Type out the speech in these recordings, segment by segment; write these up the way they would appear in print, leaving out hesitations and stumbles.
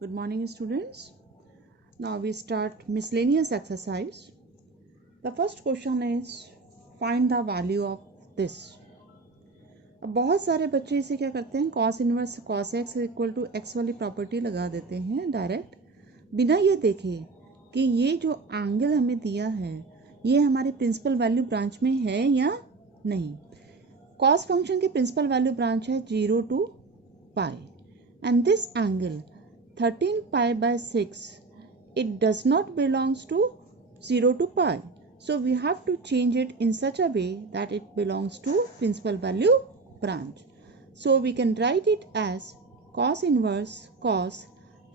Good morning, students. Now we start miscellaneous exercise. The first question is find the value of this. अब बहुत सारे बच्चे इसे क्या करते हैं, cos inverse cos x equal to x वाली प्रॉपर्टी लगा देते हैं डायरेक्ट, बिना ये देखे कि ये जो एंगल हमें दिया है ये हमारे प्रिंसिपल वैल्यू ब्रांच में है या नहीं. cos फंक्शन की प्रिंसिपल वैल्यू ब्रांच है 0 to pi and this angle 13 pi by 6, it does not belongs to 0 to pi. So we have to change it in such a way that it belongs to principal value branch. So we can write it as cos inverse cos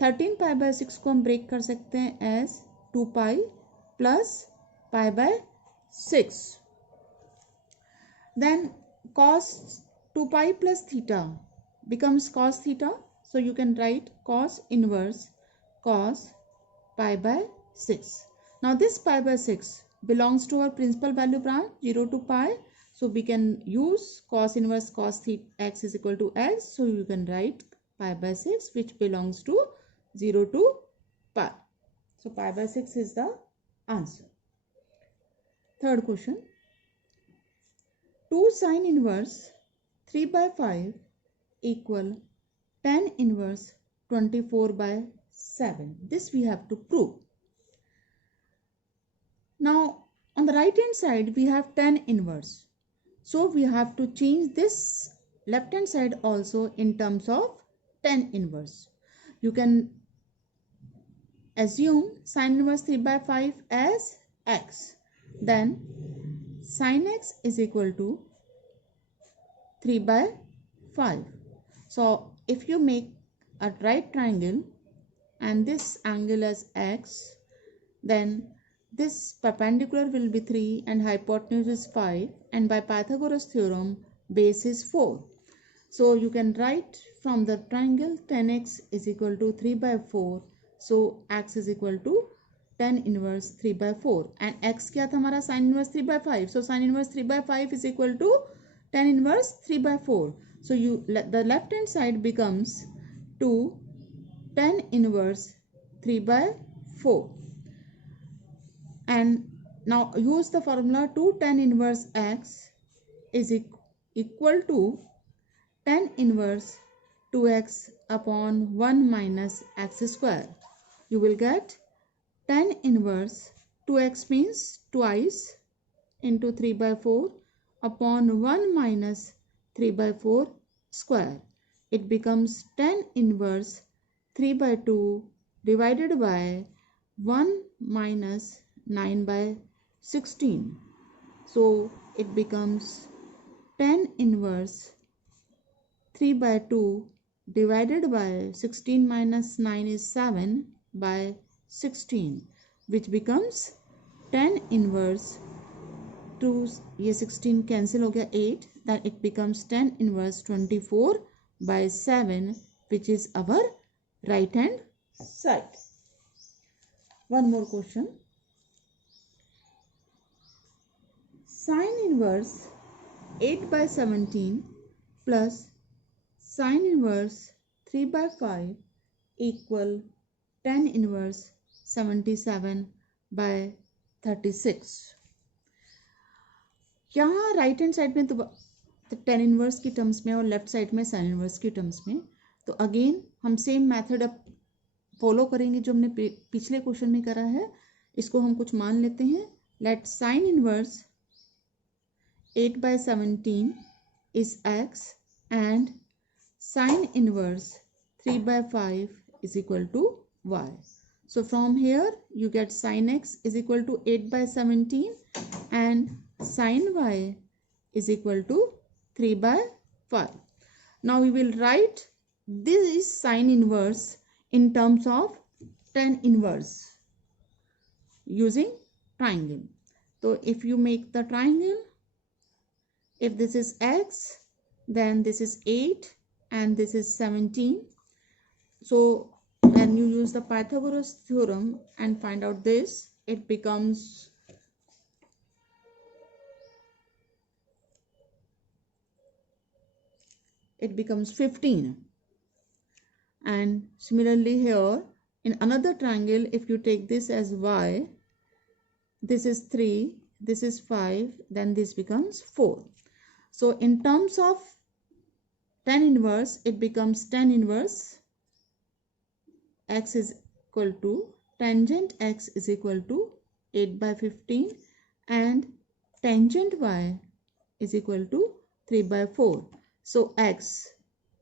13 pi by 6 को हम break कर सकते हैं as 2 pi plus pi by 6. Then cos 2 pi plus theta becomes cos theta. So you can write cos inverse cos pi by 6. Now this pi by 6 belongs to our principal value branch 0 to pi. So we can use cos inverse cos theta x is equal to x. So you can write pi by 6 which belongs to 0 to pi. So pi by 6 is the answer. Third question. 2 sin inverse 3 by 5 equal tan inverse 24 by 7. This we have to prove. Now on the right hand side we have tan inverse. So we have to change this left hand side also in terms of tan inverse. You can assume sin inverse 3 by 5 as x. Then sin x is equal to 3 by 5. So if you make a right triangle and this angle as x, then this perpendicular will be 3 and hypotenuse is 5, and by Pythagoras theorem base is 4. So you can write from the triangle tan x is equal to 3 by 4. So x is equal to tan inverse 3 by 4 and x क्या था हमारा sin inverse 3 by 5. So sin inverse 3 by 5 is equal to tan inverse 3 by 4. So the left hand side becomes 2 tan inverse 3 by 4. And now use the formula 2 tan inverse x is equal to tan inverse 2x upon 1 minus x square. You will get tan inverse 2x means twice into 3 by 4 upon 1 minus 3 by 4 square. It becomes tan inverse 3 by 2 divided by 1 minus 9 by 16. So it becomes tan inverse 3 by 2 divided by 16 minus 9 is 7 by 16, which becomes tan inverse 2, ये 16 cancel हो गया 8, then it becomes tan inverse 24 by 7, which is our right hand side. One more question. Sin inverse 8 by 17 plus sin inverse 3 by 5 equal tan inverse 77 by 36. यहाँ right hand side में तो tan inverse की terms में और left side में sin inverse की terms में, तो अगेन हम सेम मेथड अब फॉलो करेंगे जो हमने पिछले क्वेश्चन में करा है. इसको हम कुछ मान लेते हैं. लेट sin इनवर्स 8 by 17 is x and sin inverse 3 by 5 is equal to y. So from here you get sin x is equal to 8 by 17 and sin y is equal to 3 by 5. Now we will write this is sin inverse in terms of tan inverse using triangle. So if you make the triangle, if this is x, then this is 8 and this is 17. So when you use the Pythagoras theorem and find out this, it becomes 15 And similarly here in another triangle, if you take this as y, this is 3, this is 5, then this becomes 4. So in terms of tan inverse, it becomes tan inverse x is equal to tangent x is equal to 8 by 15 and tangent y is equal to 3 by 4. So x,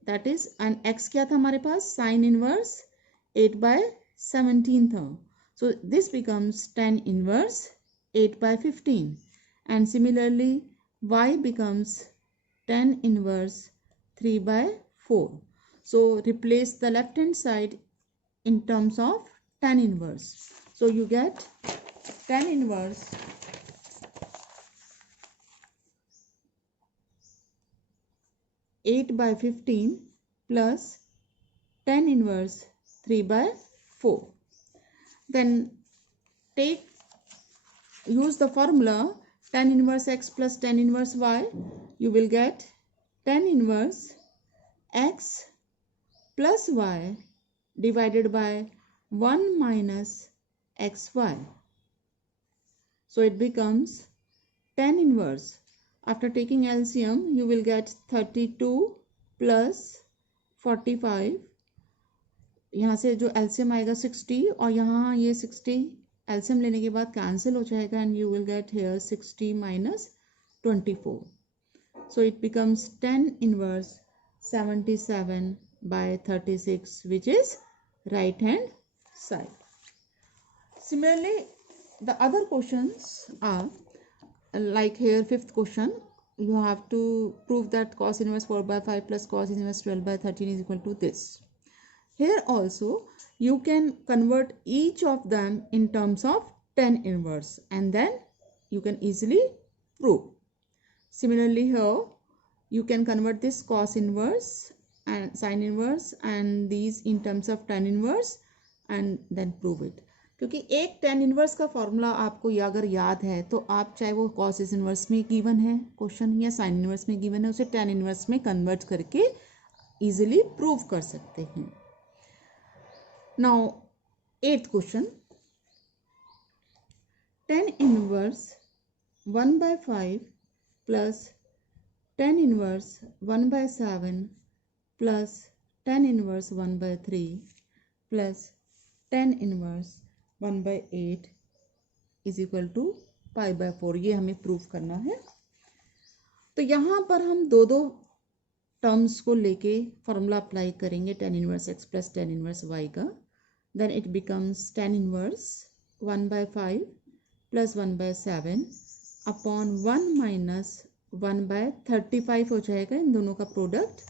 that is, and x क्या था हमारे पास, sin inverse 8 by 17 था. So this becomes tan inverse 8 by 15 and similarly y becomes tan inverse 3 by 4. So replace the left hand side in terms of tan inverse. So you get tan inverse 8 by 15 plus tan inverse 3 by 4. Then use the formula tan inverse x plus tan inverse y. You will get tan inverse x plus y divided by 1 minus xy. So it becomes tan inverse. After taking LCM, you will get 32 plus 45. यहाँ से जो LCM आएगा 60 और यहाँ ये 60 LCM लेने के बाद कैंसिल हो जाएगा and you will get here 60 minus 24. So it becomes tan inverse 77 by 36, which is right hand side. Similarly, the other questions are like here, fifth question, you have to prove that cos inverse 4 by 5 plus cos inverse 12 by 13 is equal to this. Here also you can convert each of them in terms of tan inverse and then you can easily prove. Similarly here you can convert this cos inverse and sin inverse and these in terms of tan inverse and then prove it. क्योंकि एक tan inverse का formula आपको अगर याद है तो आप चाहे वो cos इनवर्स में गिवन है क्वेश्चन या sin इनवर्स में गिवन है उसे tan इनवर्स में कन्वर्ट करके इजीली प्रूव कर सकते हैं. Now 8th question, tan inverse 1 by 5 plus tan inverse 1 by 7 plus tan inverse 1 by 3 plus tan inverse 1 by 8 is equal to pi by 4. ये हमें प्रूफ करना है. तो यहाँ पर हम दो टर्म्स को लेके फॉर्मूला अप्लाई करेंगे tan inverse x plus tan inverse y का. Then it becomes tan inverse 1 by 5 plus 1 by 7 upon 1 minus 1 by 35 हो जाएगा इन दोनों का प्रोडक्ट.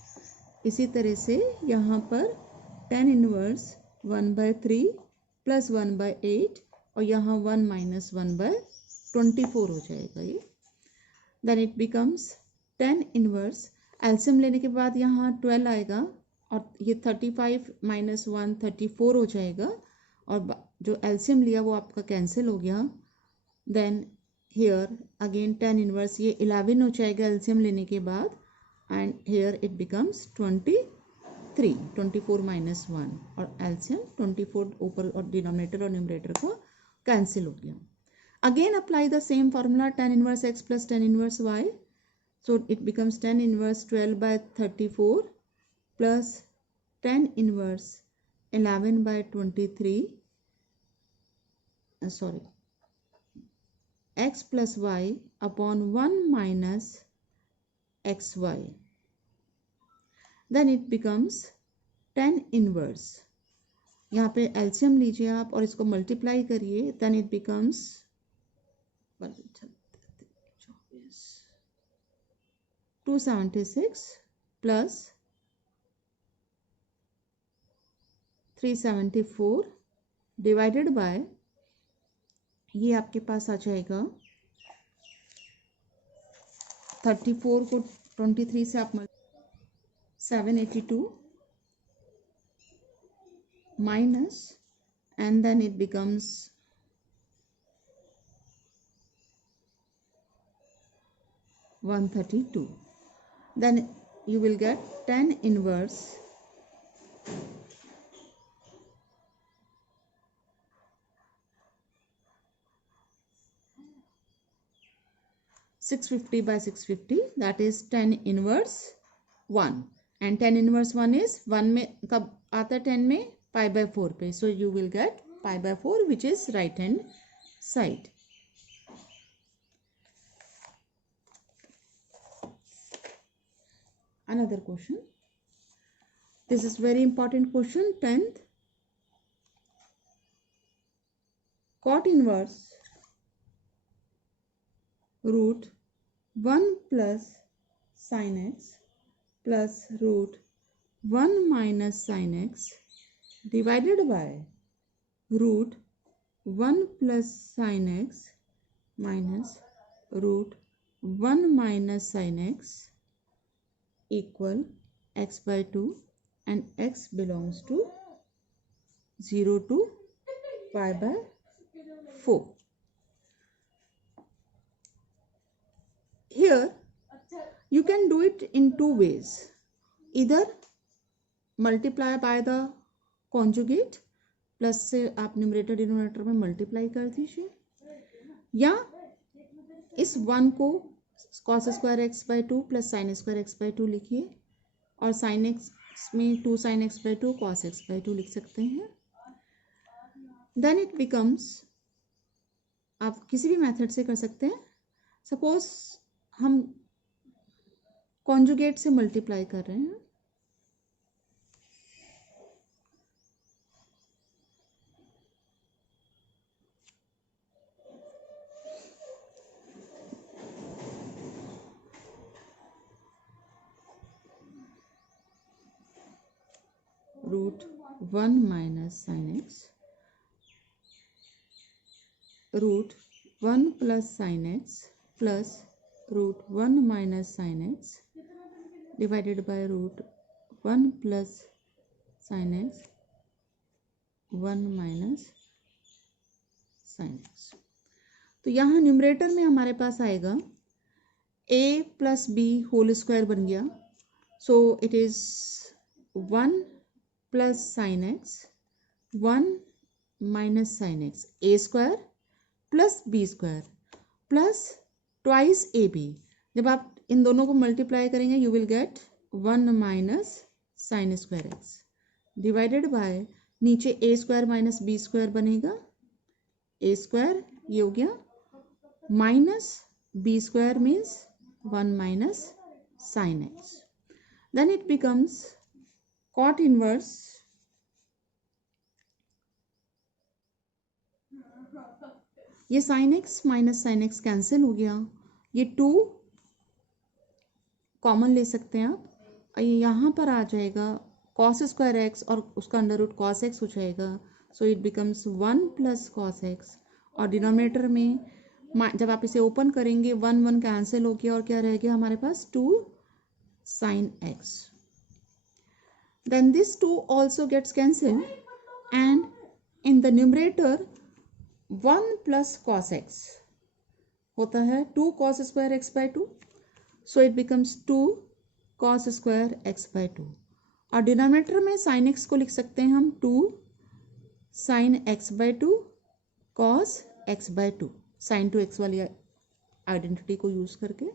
इसी तरह से यहाँ पर tan inverse 1 by 3 plus 1 by 8 और यहाँ 1 माइनस 1 by 24 हो जाएगा ये. Then it becomes tan inverse, LCM लेने के बाद यहाँ 12 आएगा और ये 35 माइनस 1 34 हो जाएगा और जो एलसीएम लिया वो आपका कैंसिल हो गया. Then here again tan inverse ये 11 हो जाएगा एलसीएम लेने के बाद and here it becomes 24 minus 1 और एलसीएम 24 ऊपर और डिनोमिनेटर और न्यूमरेटर का कैंसिल हो गया. Again apply the same formula tan inverse x plus tan inverse y. So it becomes tan inverse 12 by 34 plus tan inverse 11 by 23 x plus y upon 1 minus xy. Then it becomes tan inverse, यहाँ पे LCM लीजिए आप और इसको multiply करिए. Then it becomes 276 plus 374 divided by ये आपके पास आ जाएगा 34 को 23 से आप 782 minus and then it becomes 132. Then you will get tan inverse 650 by 650, that is 10 inverse 1, and 10 inverse 1 is 1 में कब आता है 10 में pi by 4 पे, so you will get pi by 4 which is right hand side. Another question, this is very important question, 10th. Cot inverse root 1 plus sin x plus root 1 minus sin x divided by root 1 plus sin x minus root 1 minus sin x equal x by 2, and x belongs to 0 to pi by 4. Here you can do it in two ways. Either multiply by the conjugate, plus से आप numerator denominator में multiply कर दीजिए, या इस 1 को cos square x by 2 plus sign square x by 2 लिखिए, और साइन एक्स में 2 sine x by 2 cos x by 2 लिख सकते हैं. देन इट बिकम्स, आप किसी भी मेथड से कर सकते हैं. सपोज हम कॉन्जुगेट से मल्टीप्लाई कर रहे हैं, root 1 minus sine x root 1 plus sine x plus root 1 minus sine x divided by root 1 plus sine x 1 minus sine x. तो यहाँ न्यूमरेटर में हमारे पास आएगा a plus B whole square बन गया, so it is 1 plus sine x 1 minus sine x A square plus B square plus twice A B. जब आप इन दोनों को मल्टीप्लाई करेंगे you will get 1 minus sine square x divided by नीचे A square minus B square बनेगा, A square ये हो गया minus B square means 1 minus sine x. Then it becomes cot inverse ये sin x minus sine x cancel हो गया, ये 2 common ले सकते हैं आप, यहाँ पर आ जाएगा cos स्क्वायर एक्स और उसका अंडर रूट cos x हो जाएगा, so it becomes 1 plus cos x, और डिनोमिनेटर में जब आप इसे ओपन करेंगे 1 1 कैंसिल हो गया और क्या रह गया हमारे पास 2 sin x. Then this 2 also gets cancelled, and in the numerator 1 plus cos x होता है 2 cos square x by 2, so it becomes 2 cos square x by 2, और डिनोमिनेटर में sin x को लिख सकते हैं हम 2 sin x by 2 cos x by 2, sin to x वाली आइडेंटिटी को यूज करके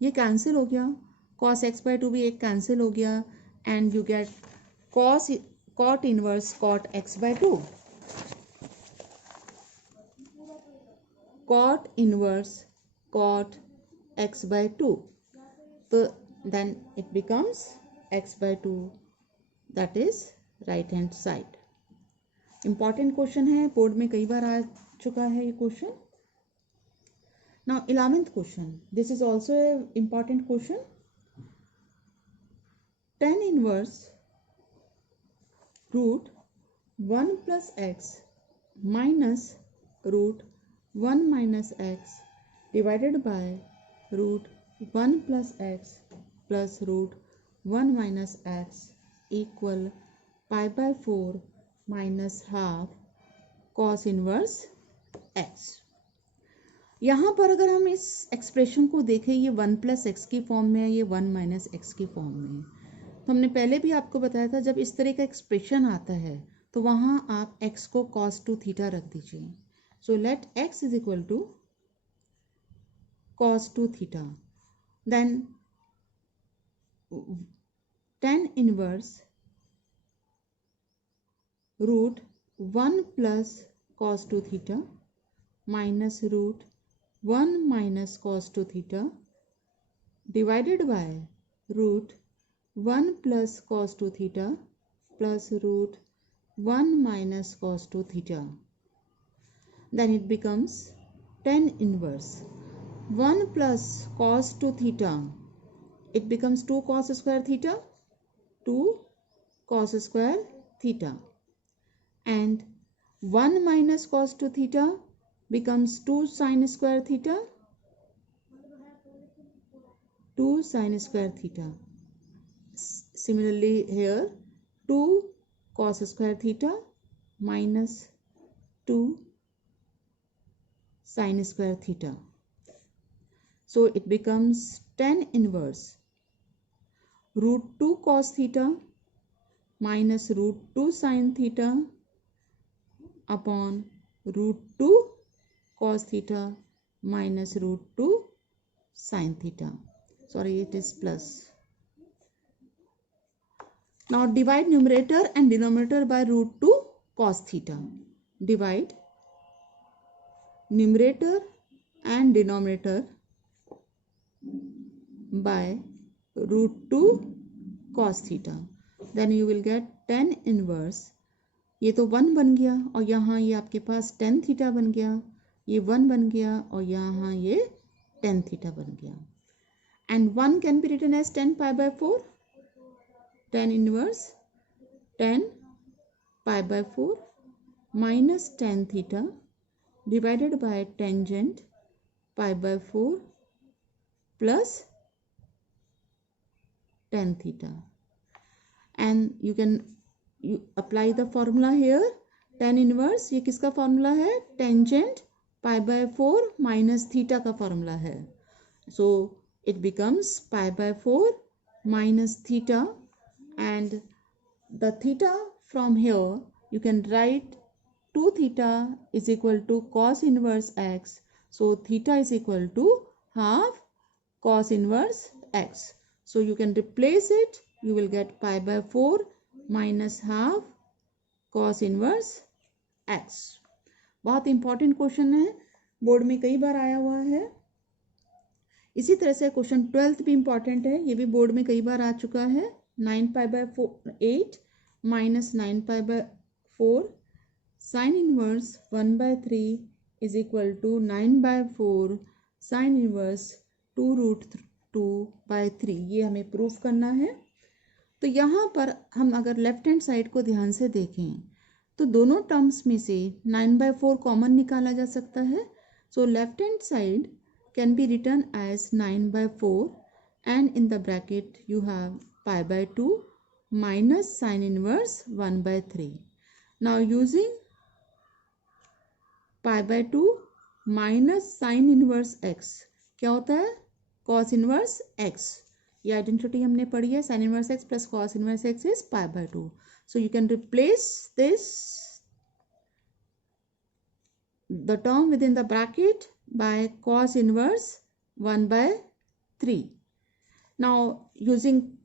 ये कैंसिल हो गया, cos x by 2 भी एक कैंसिल हो गया, and you get cot inverse cot x by 2, cot inverse cot x by 2. So then it becomes x by 2, that is right hand side. Important question है, board में कई बार आ चुका है ये question. Now 11th question, this is also a important question. tan inverse root 1 plus x minus root 1 minus x divided by root 1 plus x plus root 1 minus x equal pi by 4 minus half cos inverse x. यहाँ पर अगर हम इस expression को देखें, ये 1 plus x की form में है, ये 1 माइनस एक्स की फॉर्म में है. तो हमने पहले भी आपको बताया था जब इस तरह का एक्सप्रेशन आता है तो वहाँ आप x को cos 2 थीटा रख दीजिए. So let x is equal to cos 2 theta. Then tan inverse root 1 plus cos 2 theta minus root 1 minus cos 2 theta divided by root 1 plus cos 2 theta plus root 1 minus cos 2 theta. Then it becomes tan inverse 1 plus cos 2 theta. It becomes 2 cos square theta, 2 cos square theta. And 1 minus cos 2 theta becomes 2 sin square theta, 2 sin square theta. Similarly here 2 cos square theta minus 2 sin square theta. So it becomes tan inverse root 2 cos theta minus root 2 sin theta upon root 2 cos theta minus root 2 sin theta. Sorry, it is plus. Now divide numerator and denominator by root 2 cos theta. Divide numerator and denominator by root 2 cos theta. Then you will get tan inverse. ये तो 1 बन गया और यहाँ ये आपके पास tan theta बन गया, ये 1 बन गया और यहाँ ये tan थीटा बन गया. And 1 can be written as tan pi by 4. Tan inverse tan pi by 4 minus tan theta divided by tangent pi by 4 plus tan theta. And you apply the formula here. Tan inverse ये किसका formula है? Tangent pi by 4 minus theta का formula है. So it becomes pi by 4 minus theta, and the theta from here you can write 2 theta is equal to cos inverse x. So theta is equal to half cos inverse x. So you can replace it. You will get pi by 4 minus half cos inverse x. बहुत important question है, board में कई बार आया हुआ है. इसी तरह से क्वेश्चन 12th भी इंपॉर्टेंट है, ये भी बोर्ड में कई बार आ चुका है. 9 pi by 8 minus 9 pi by 4 sin inverse 1 by 3 is equal to 9 by 4 sin inverse 2 root 2 by 3. ये हमें प्रूफ करना है. तो यहाँ पर हम अगर लेफ्ट हैंड साइड को ध्यान से देखें तो दोनों टर्म्स में से 9 by 4 कॉमन निकाला जा सकता है. So left hand side can be return as 9 by 4 and in the bracket you have pi by 2 minus sin inverse 1 by 3. Now using pi by 2 minus sin inverse x क्या होता है? cos inverse x. ये identity हमने पढ़ी है. sin inverse x plus cos inverse x is pi by 2. So you can replace this the term within the bracket by cos inverse 1 by 3. Now using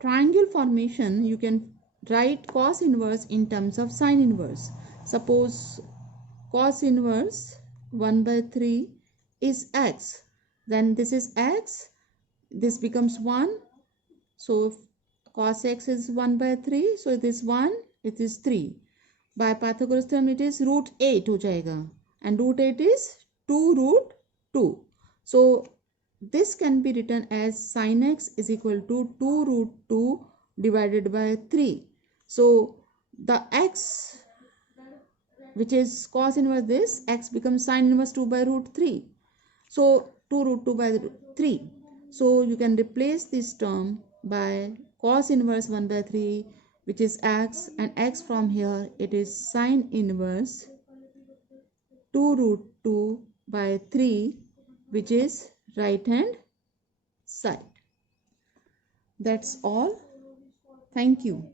triangle formation you can write cos inverse in terms of sin inverse. Suppose cos inverse 1 by 3 is x, then this is x, this becomes 1. So cos x is 1 by 3, so it is 1, it is 3. By Pythagoras theorem it is root 8 हो जाएगा, and root 8 is 2 root 2. So this can be written as sin x is equal to 2 root 2 divided by 3. So the x which is cos inverse this, x becomes sin inverse 2 by root 3. So 2 root 2 by 3. So you can replace this term by cos inverse 1 by 3 which is x, and x from here it is sin inverse 2 root 2 by 3 which is right hand side. That's all. Thank you.